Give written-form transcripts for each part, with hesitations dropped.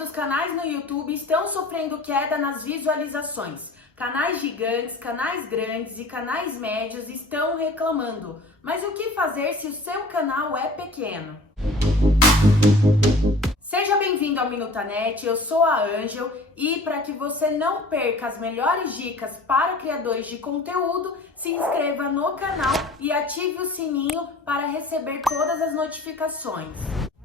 dos canais no YouTube estão sofrendo queda nas visualizações. Canais gigantes, canais grandes e canais médios estão reclamando. Mas o que fazer se o seu canal é pequeno? Seja bem-vindo ao Minutanet, eu sou a Ângel e para que você não perca as melhores dicas para criadores de conteúdo, se inscreva no canal e ative o sininho para receber todas as notificações.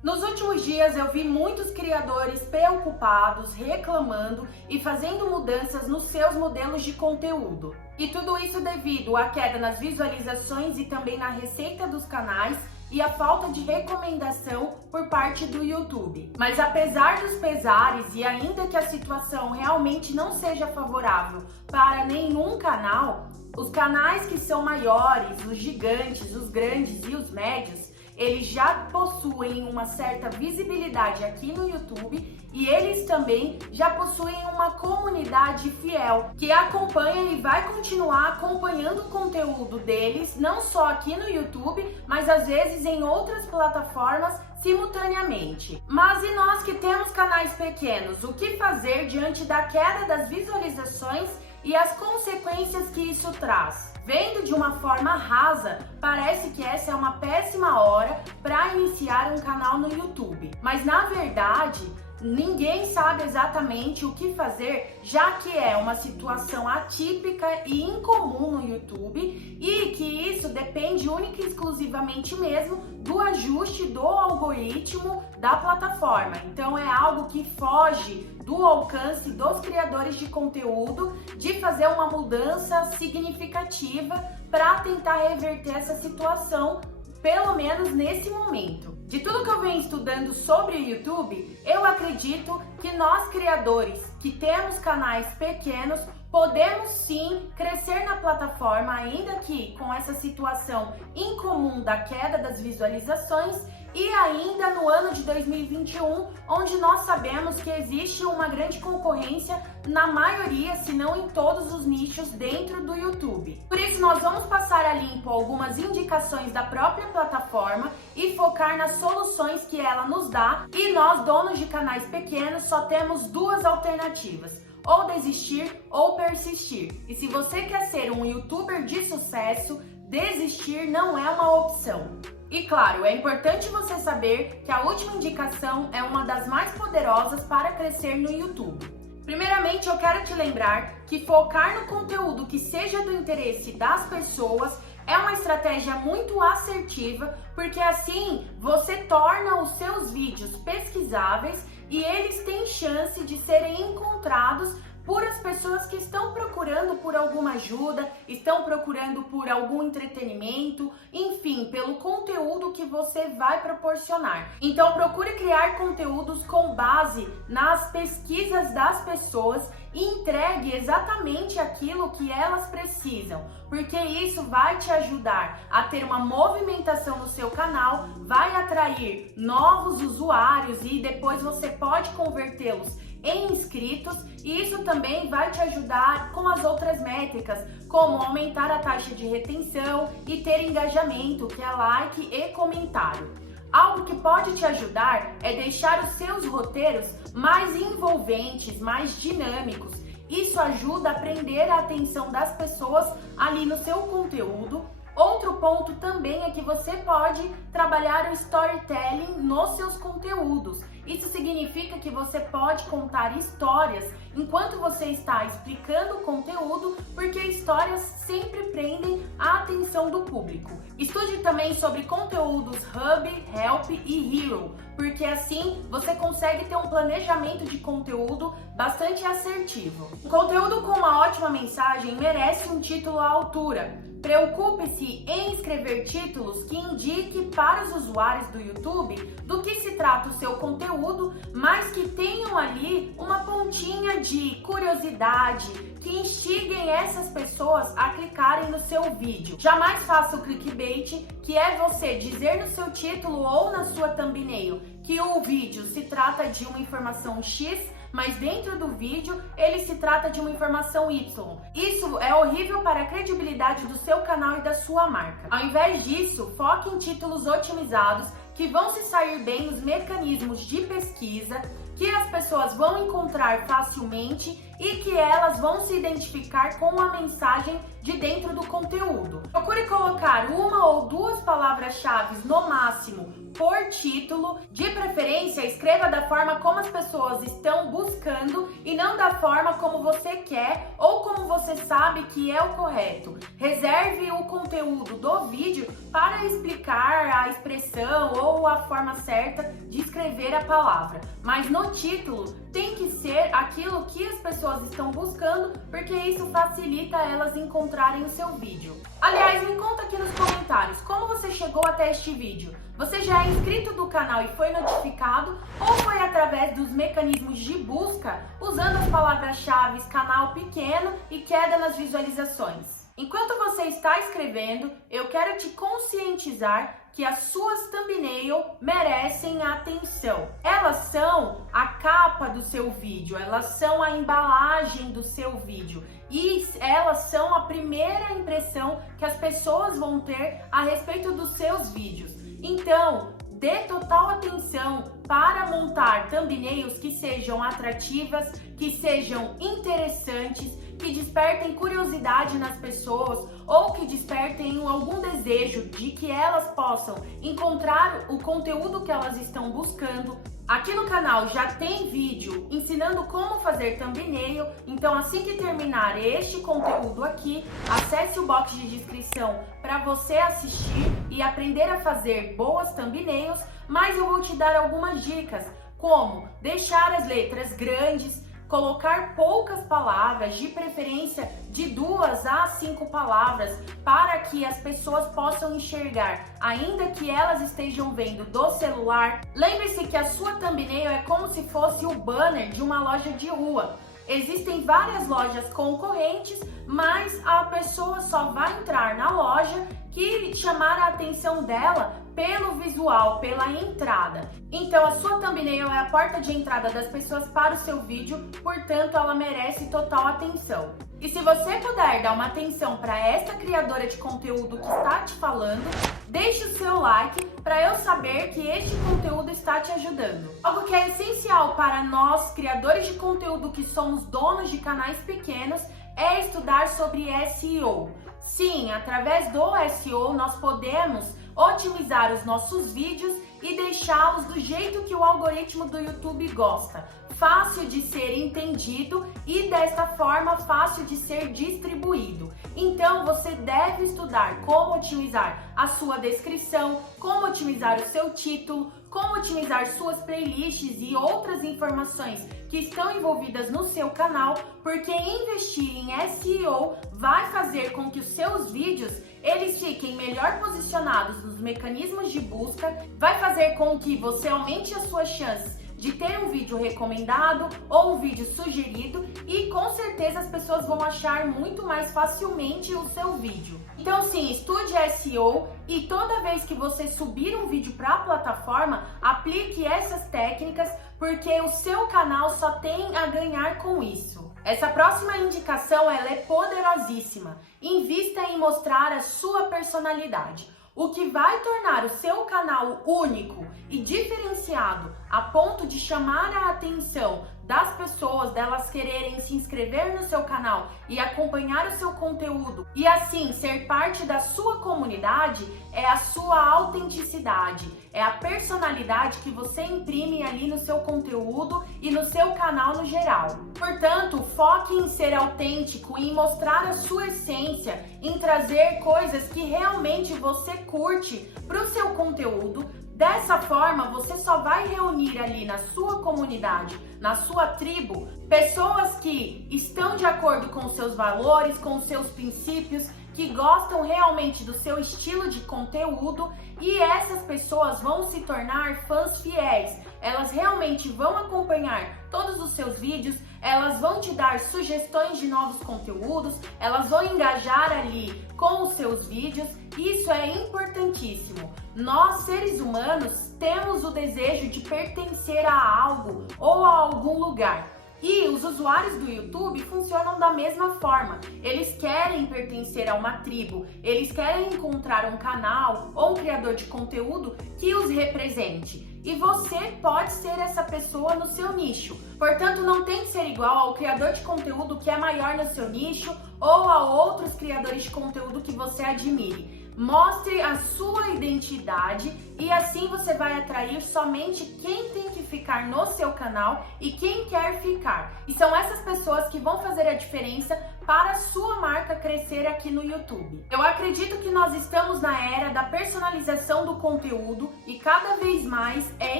Nos últimos dias eu vi muitos criadores preocupados, reclamando e fazendo mudanças nos seus modelos de conteúdo. E tudo isso devido à queda nas visualizações e também na receita dos canais e a falta de recomendação por parte do YouTube. Mas apesar dos pesares e ainda que a situação realmente não seja favorável para nenhum canal, os canais que são maiores, os gigantes, os grandes e os médios, eles já possuem uma certa visibilidade aqui no YouTube e eles também já possuem uma comunidade fiel que acompanha e vai continuar acompanhando o conteúdo deles, não só aqui no YouTube, mas às vezes em outras plataformas simultaneamente. Mas e nós que temos canais pequenos, o que fazer diante da queda das visualizações e as consequências que isso traz? Vendo de uma forma rasa, parece que essa é uma péssima hora para iniciar um canal no YouTube. Mas na verdade, ninguém sabe exatamente o que fazer, já que é uma situação atípica e incomum no YouTube e que isso depende única e exclusivamente mesmo do ajuste do algoritmo da plataforma. Então é algo que foge do alcance dos criadores de conteúdo de fazer uma mudança significativa para tentar reverter essa situação, pelo menos nesse momento. De tudo que eu venho estudando sobre o YouTube, eu acredito que nós criadores que temos canais pequenos podemos sim crescer na plataforma, ainda que com essa situação incomum da queda das visualizações e ainda no ano de 2021, onde nós sabemos que existe uma grande concorrência na maioria, se não em todos os nichos dentro do YouTube. Por isso nós vamos passar a limpo algumas indicações da própria plataforma e focar nas soluções que ela nos dá, e nós, donos de canais pequenos, só temos duas alternativas: ou desistir ou persistir. E se você quer ser um youtuber de sucesso, desistir não é uma opção. E claro, é importante você saber que a última indicação é uma das mais poderosas para crescer no YouTube. Primeiramente, eu quero te lembrar que focar no conteúdo que seja do interesse das pessoas é uma estratégia muito assertiva, porque assim você torna os seus vídeos pesquisáveis e eles têm chance de serem encontrados por as pessoas que estão procurando por alguma ajuda, estão procurando por algum entretenimento, enfim, pelo conteúdo que você vai proporcionar. Então procure criar conteúdos com base nas pesquisas das pessoas e entregue exatamente aquilo que elas precisam, porque isso vai te ajudar a ter uma movimentação no seu canal, vai atrair novos usuários e depois você pode convertê-los em inscritos, e isso também vai te ajudar com as outras métricas, como aumentar a taxa de retenção e ter engajamento, que é like e comentário. Algo que pode te ajudar é deixar os seus roteiros mais envolventes, mais dinâmicos. Isso ajuda a prender a atenção das pessoas ali no seu conteúdo. Outro ponto também é que você pode trabalhar o storytelling nos seus conteúdos. Isso significa que você pode contar histórias enquanto você está explicando o conteúdo, porque histórias sempre prendem a atenção do público. Estude também sobre conteúdos Hub, Help e Hero, porque assim você consegue ter um planejamento de conteúdo bastante assertivo. Um conteúdo com uma ótima mensagem merece um título à altura. Preocupe-se em escrever títulos que indiquem para os usuários do YouTube do que se trata o seu conteúdo, mas que tenham ali uma pontinha de curiosidade, que instiguem essas pessoas a clicarem no seu vídeo. Jamais faça o clickbait, que é você dizer no seu título ou na sua thumbnail que o vídeo se trata de uma informação X, mas dentro do vídeo ele se trata de uma informação Y. Isso é horrível para a credibilidade do seu canal e da sua marca. Ao invés disso, foque em títulos otimizados que vão se sair bem nos mecanismos de pesquisa, que as pessoas vão encontrar facilmente e que elas vão se identificar com a mensagem de dentro do conteúdo. Procure colocar uma ou duas palavras-chave no máximo por título. De preferência, escreva da forma como as pessoas estão buscando e não da forma como você quer ou como você sabe que é o correto. Reserve o conteúdo do vídeo para explicar a expressão ou a forma certa de escrever a palavra. Mas no título tem que ser aquilo que as pessoas estão buscando, porque isso facilita elas encontrarem o seu vídeo. Aliás, me conta aqui nos comentários como você chegou até este vídeo. Você já é inscrito do canal e foi notificado, ou foi através dos mecanismos de busca, usando as palavras-chave canal pequeno e queda nas visualizações? Enquanto você está escrevendo, eu quero te conscientizar que as suas thumbnails merecem atenção. Elas são a capa do seu vídeo, elas são a embalagem do seu vídeo e elas são a primeira impressão que as pessoas vão ter a respeito dos seus vídeos. Então, dê total atenção para montar thumbnails que sejam atrativas, que sejam interessantes, que despertem curiosidade nas pessoas ou que despertem algum desejo de que elas possam encontrar o conteúdo que elas estão buscando. Aqui no canal já tem vídeo ensinando como fazer thumbnail, então assim que terminar este conteúdo aqui, acesse o box de descrição para você assistir e aprender a fazer boas thumbnails, mas eu vou te dar algumas dicas, como deixar as letras grandes, colocar poucas palavras, de preferência de 2 a 5 palavras, para que as pessoas possam enxergar, ainda que elas estejam vendo do celular. Lembre-se que a sua thumbnail é como se fosse o banner de uma loja de rua. Existem várias lojas concorrentes, mas a pessoa só vai entrar na loja que chamar a atenção dela pelo visual, pela entrada. Então a sua thumbnail é a porta de entrada das pessoas para o seu vídeo, portanto ela merece total atenção. E se você puder dar uma atenção para esta criadora de conteúdo que está te falando, deixe o seu like para eu saber que este conteúdo está te ajudando. Algo que é essencial para nós, criadores de conteúdo que somos donos de canais pequenos, é estudar sobre SEO. Sim, através do SEO nós podemos otimizar os nossos vídeos e deixá-los do jeito que o algoritmo do YouTube gosta. Fácil de ser entendido e desta forma fácil de ser distribuído. Então você deve estudar como otimizar a sua descrição, como otimizar o seu título, como otimizar suas playlists e outras informações que estão envolvidas no seu canal, porque investir em SEO vai fazer com que os seus vídeos eles fiquem melhor posicionados nos mecanismos de busca, vai fazer com que você aumente as suas chances de ter um vídeo recomendado ou um vídeo sugerido e com certeza as pessoas vão achar muito mais facilmente o seu vídeo. Então sim, estude SEO e toda vez que você subir um vídeo para a plataforma, aplique essas técnicas, porque o seu canal só tem a ganhar com isso. Essa próxima indicação ela é poderosíssima. Invista em mostrar a sua personalidade. O que vai tornar o seu canal único e diferenciado a ponto de chamar a atenção das pessoas, delas quererem se inscrever no seu canal e acompanhar o seu conteúdo e assim ser parte da sua comunidade, é a sua autenticidade, é a personalidade que você imprime ali no seu conteúdo e no seu canal no geral. Portanto, foque em ser autêntico, em mostrar a sua essência, em trazer coisas que realmente você curte para o seu conteúdo. Dessa forma, você só vai reunir ali na sua comunidade, na sua tribo, pessoas que estão de acordo com os seus valores, com os seus princípios, que gostam realmente do seu estilo de conteúdo, e essas pessoas vão se tornar fãs fiéis. Elas realmente vão acompanhar todos os seus vídeos, elas vão te dar sugestões de novos conteúdos, elas vão engajar ali com os seus vídeos. Isso é importantíssimo. Nós, seres humanos, temos o desejo de pertencer a algo ou a algum lugar. E os usuários do YouTube funcionam da mesma forma. Eles querem pertencer a uma tribo, eles querem encontrar um canal ou um criador de conteúdo que os represente. e você pode ser essa pessoa no seu nicho. Portanto, não tem que ser igual ao criador de conteúdo que é maior no seu nicho ou a outros criadores de conteúdo que você admire. Mostre a sua identidade e assim você vai atrair somente quem tem que ficar no seu canal e quem quer ficar. E são essas pessoas que vão fazer a diferença para a sua marca crescer aqui no YouTube. Eu acredito que nós estamos na era da personalização do conteúdo e cada vez mais é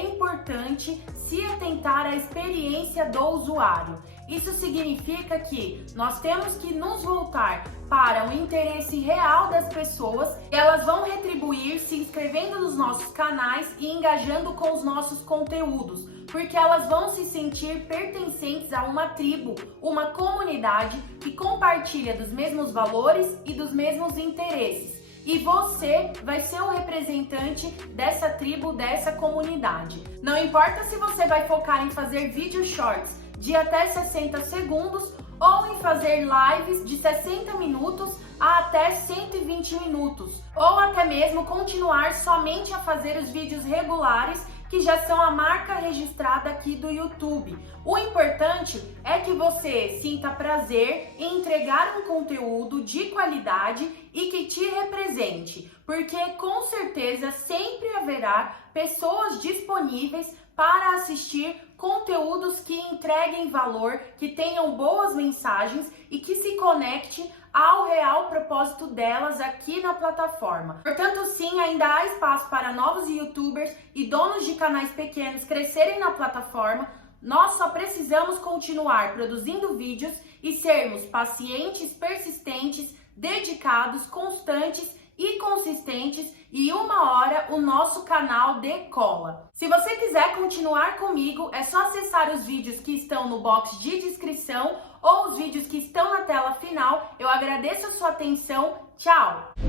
importante se atentar à experiência do usuário. Isso significa que nós temos que nos voltar para o interesse real das pessoas. Elas vão retribuir se inscrevendo nos nossos canais e engajando com os nossos conteúdos, porque elas vão se sentir pertencentes a uma tribo, uma comunidade que compartilha dos mesmos valores e dos mesmos interesses. E você vai ser o representante dessa tribo, dessa comunidade. Não importa se você vai focar em fazer vídeos shorts de até 60 segundos ou em fazer lives de 60 minutos a até 120 minutos, ou até mesmo continuar somente a fazer os vídeos regulares que já são a marca registrada aqui do YouTube. O importante é que você sinta prazer em entregar um conteúdo de qualidade e que te represente, porque com certeza sempre haverá pessoas disponíveis para assistir conteúdos que entreguem valor, que tenham boas mensagens e que se conecte ao real propósito delas aqui na plataforma. Portanto, sim, ainda há espaço para novos YouTubers e donos de canais pequenos crescerem na plataforma. Nós só precisamos continuar produzindo vídeos e sermos pacientes, persistentes, dedicados, constantes e consistentes, e uma hora o nosso canal decola. Se você quiser continuar comigo, é só acessar os vídeos que estão no box de descrição ou os vídeos que estão na tela final. Eu agradeço a sua atenção. Tchau!